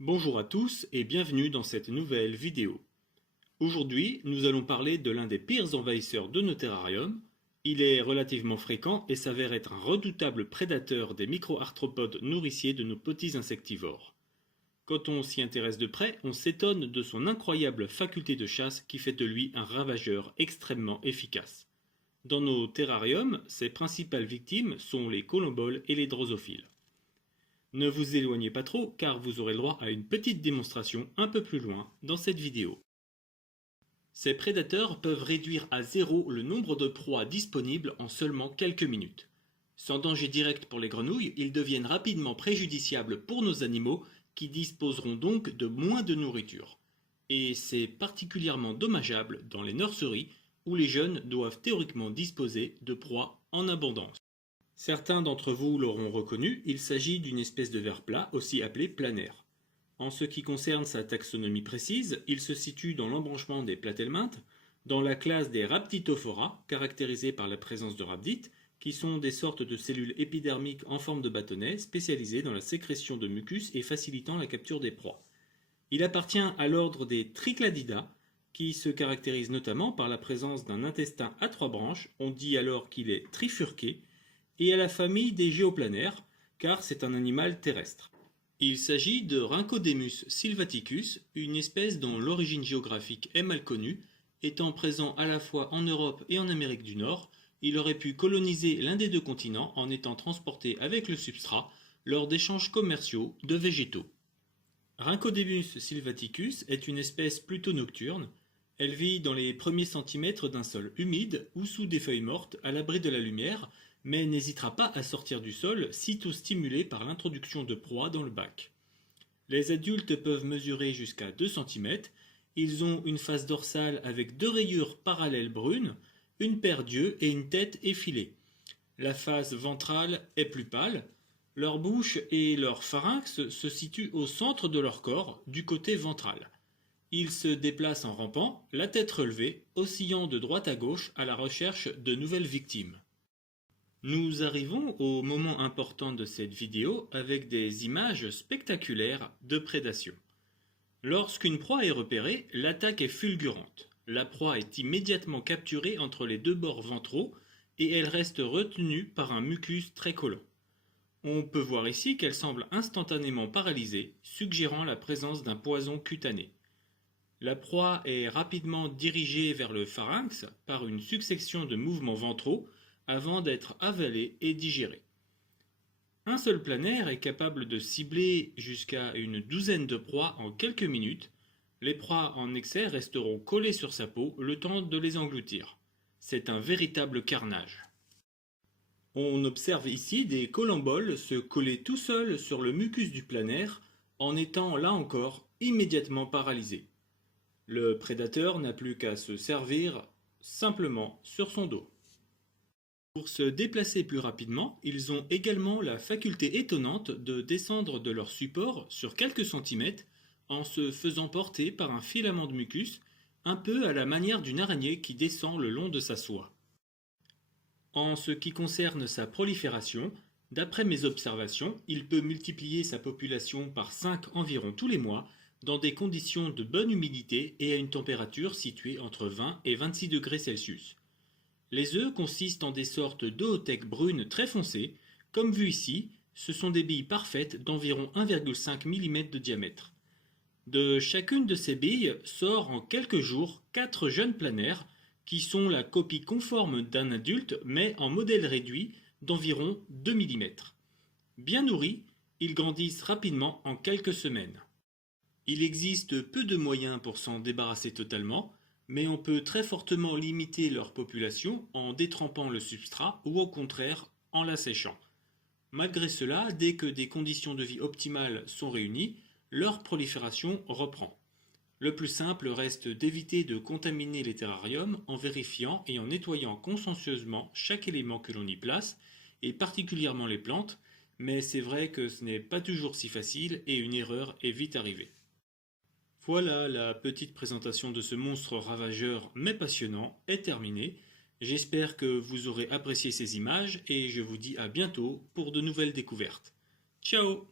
Bonjour à tous et bienvenue dans cette nouvelle vidéo. Aujourd'hui, nous allons parler de l'un des pires envahisseurs de nos terrariums. Il est relativement fréquent et s'avère être un redoutable prédateur des micro-arthropodes nourriciers de nos petits insectivores. Quand on s'y intéresse de près, on s'étonne de son incroyable faculté de chasse qui fait de lui un ravageur extrêmement efficace. Dans nos terrariums, ses principales victimes sont les colomboles et les drosophiles. Ne vous éloignez pas trop car vous aurez le droit à une petite démonstration un peu plus loin dans cette vidéo. Ces prédateurs peuvent réduire à zéro le nombre de proies disponibles en seulement quelques minutes. Sans danger direct pour les grenouilles, ils deviennent rapidement préjudiciables pour nos animaux qui disposeront donc de moins de nourriture. Et c'est particulièrement dommageable dans les nurseries où les jeunes doivent théoriquement disposer de proies en abondance. Certains d'entre vous l'auront reconnu, il s'agit d'une espèce de ver plat, aussi appelé planaire. En ce qui concerne sa taxonomie précise, il se situe dans l'embranchement des platelmintes, dans la classe des Rhabditophora, caractérisée par la présence de rhabdites, qui sont des sortes de cellules épidermiques en forme de bâtonnet, spécialisées dans la sécrétion de mucus et facilitant la capture des proies. Il appartient à l'ordre des Tricladidae, qui se caractérise notamment par la présence d'un intestin à 3 branches, on dit alors qu'il est trifurqué, et à la famille des géoplanaires, car c'est un animal terrestre. Il s'agit de Rhynchodemus sylvaticus, une espèce dont l'origine géographique est mal connue. Étant présent à la fois en Europe et en Amérique du Nord, il aurait pu coloniser l'un des deux continents en étant transporté avec le substrat lors d'échanges commerciaux de végétaux. Rhynchodemus sylvaticus est une espèce plutôt nocturne. Elle vit dans les premiers centimètres d'un sol humide ou sous des feuilles mortes à l'abri de la lumière, mais n'hésitera pas à sortir du sol sitôt stimulé par l'introduction de proies dans le bac. Les adultes peuvent mesurer jusqu'à 2 cm. Ils ont une face dorsale avec 2 rayures parallèles brunes, une paire d'yeux et une tête effilée. La face ventrale est plus pâle. Leur bouche et leur pharynx se situent au centre de leur corps, du côté ventral. Ils se déplacent en rampant, la tête relevée, oscillant de droite à gauche à la recherche de nouvelles victimes. Nous arrivons au moment important de cette vidéo avec des images spectaculaires de prédation. Lorsqu'une proie est repérée, l'attaque est fulgurante. La proie est immédiatement capturée entre les deux bords ventraux et elle reste retenue par un mucus très collant. On peut voir ici qu'elle semble instantanément paralysée, suggérant la présence d'un poison cutané. La proie est rapidement dirigée vers le pharynx par une succession de mouvements ventraux avant d'être avalée et digérée. Un seul planaire est capable de cibler jusqu'à une douzaine de proies en quelques minutes. Les proies en excès resteront collées sur sa peau le temps de les engloutir. C'est un véritable carnage. On observe ici des collemboles se coller tout seuls sur le mucus du planaire en étant là encore immédiatement paralysés. Le prédateur n'a plus qu'à se servir simplement sur son dos. Pour se déplacer plus rapidement, ils ont également la faculté étonnante de descendre de leur support sur quelques centimètres en se faisant porter par un filament de mucus, un peu à la manière d'une araignée qui descend le long de sa soie. En ce qui concerne sa prolifération, d'après mes observations, il peut multiplier sa population par 5 environ tous les mois, dans des conditions de bonne humidité et à une température située entre 20 et 26 degrés Celsius. Les œufs consistent en des sortes d'oothèques brunes très foncées. Comme vu ici, ce sont des billes parfaites d'environ 1,5 mm de diamètre. De chacune de ces billes sort en quelques jours 4 jeunes planaires qui sont la copie conforme d'un adulte mais en modèle réduit d'environ 2 mm. Bien nourris, ils grandissent rapidement en quelques semaines. Il existe peu de moyens pour s'en débarrasser totalement, mais on peut très fortement limiter leur population en détrempant le substrat ou au contraire en l'asséchant. Malgré cela, dès que des conditions de vie optimales sont réunies, leur prolifération reprend. Le plus simple reste d'éviter de contaminer les terrariums en vérifiant et en nettoyant consciencieusement chaque élément que l'on y place, et particulièrement les plantes, mais c'est vrai que ce n'est pas toujours si facile et une erreur est vite arrivée. Voilà, la petite présentation de ce monstre ravageur mais passionnant est terminée. J'espère que vous aurez apprécié ces images et je vous dis à bientôt pour de nouvelles découvertes. Ciao!